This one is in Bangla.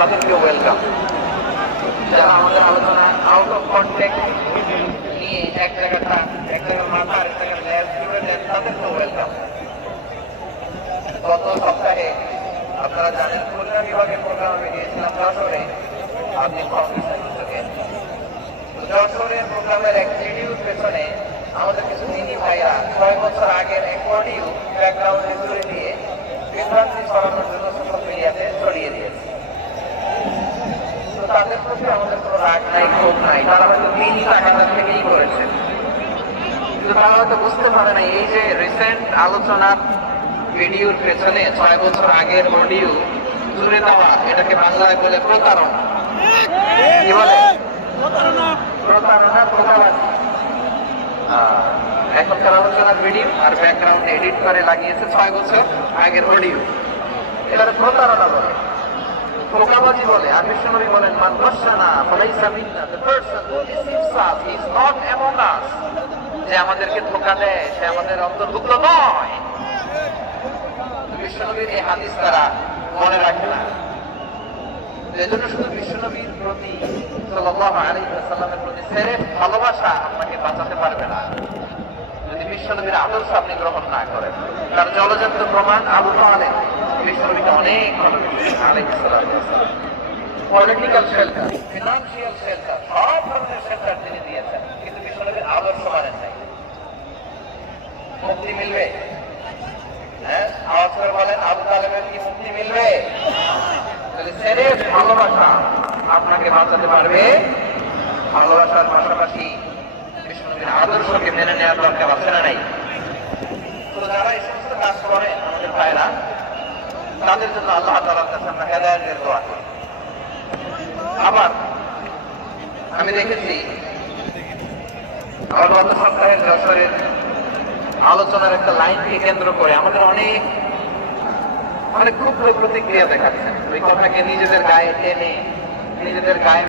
তাদেরকে ওয়েলকাম। যারা আমাদের আলোচনা আউট অফ কনটেক্সট নিয়ে এক জায়গার মাথা আরেক জায়গার ল্যাব জুড়ে দেন, তাদেরকে ওয়েলকাম। গত সপ্তাহে আপনারা জানেন খুলনা বিভাগের প্রোগ্রাম আমি দিয়েছিলাম যশোরে, আপনি যশোরের প্রোগ্রামের এক ভিডিওর পেছনে আমাদের কিছু দিনী ভাইরা 6 বছর আগের এক অডিও ব্যাকগ্রাউন্ডে জুড়ে দিয়ে বিভ্রান্তি ছড়ানোর জন্য সোশ্যাল মিডিয়াতে ছড়িয়ে দিয়েছে। তো তাদের প্রতি আমাদের কোনো রাগ নাই, ক্ষোভ নাই, তারা হয়তো দিনই টাকাটা থেকেই করেছে, কিন্তু তারা হয়তো বুঝতে পারে না এই যে রিসেন্ট আলোচনার ভিডিওর পেছনে 6 বছর আগের অডিও জুড়ে দেওয়া, এটাকে বাংলায় বলে প্রতারণা। কি বলে? প্রতারণা, প্রতারণা। এখনকার আলোচনার ভিডিও আর ব্যাকগ্রাউন্ডে এডিট করে লাগিয়েছে 6 বছর আগের অডিও, এবারে প্রতারণা বলে, ধোঁকাবাজি বলে। আর বিশ্বনবী বলেন, মান গশানা ফালাইসা মিন্না, the person who deceives us is not among us, যে আমাদেরকে ধোঁকা দেয় সে আমাদের অন্তর্ভুক্ত নয়। বিশ্বনবীর এই হাদিস তারা মনে রাখে না। এজন্য শুধু বিশ্বনবীর প্রতি সাল্লাল্লাহু আলাইহি ওয়াসাল্লামের প্রতি সেরেফ ভালোবাসা আপনাকে বাঁচাতে পারবে না যদি বিশ্বনবীর আদর্শ আপনি গ্রহণ না করেন। তার জলজান্ত প্রমাণ আবু তালেব বিশ্বনবীকে অনেক ভালোবেসেছেন আলাইহিস সালাতু ওয়াসসালাম। পলিটিক্যাল শেল্টার, ফিনান্সিয়াল শেল্টার, সব ধরনের শেল্টার তিনি দিয়েছেন, কিন্তু বিশ্বনবীর আদর্শ মানেন নাই। মুক্তি মিলবে? হ্যাঁ, আওয়াজ করে বলেন, আবু তালেবের কি মুক্তি মিলবে? সেরেফ ভালোবাসা আপনাকে বাঁচাতে পারবে। ভালোবাসার পাশাপাশি বিশ্বনবীর আদর্শকে মেনে নেওয়ার দরকার আছে না নাই? তো যারা এই সমস্ত কাজ করেন আমাদের ভাইরা, তাদের জন্য আল্লাহ তাআলার কাছে আমরা হেদায়েতের দোয়া করি। আবার আমি দেখেছি আমার গত সপ্তাহের যশোরের আলোচনার একটা লাইনকে কেন্দ্র করে আমাদের অনেক ক্ষুদ্র প্রতিক্রিয়া দেখাচ্ছেন। ওই কথাকে নিজেদের গায়ে টেনে নিজেদের গায়ে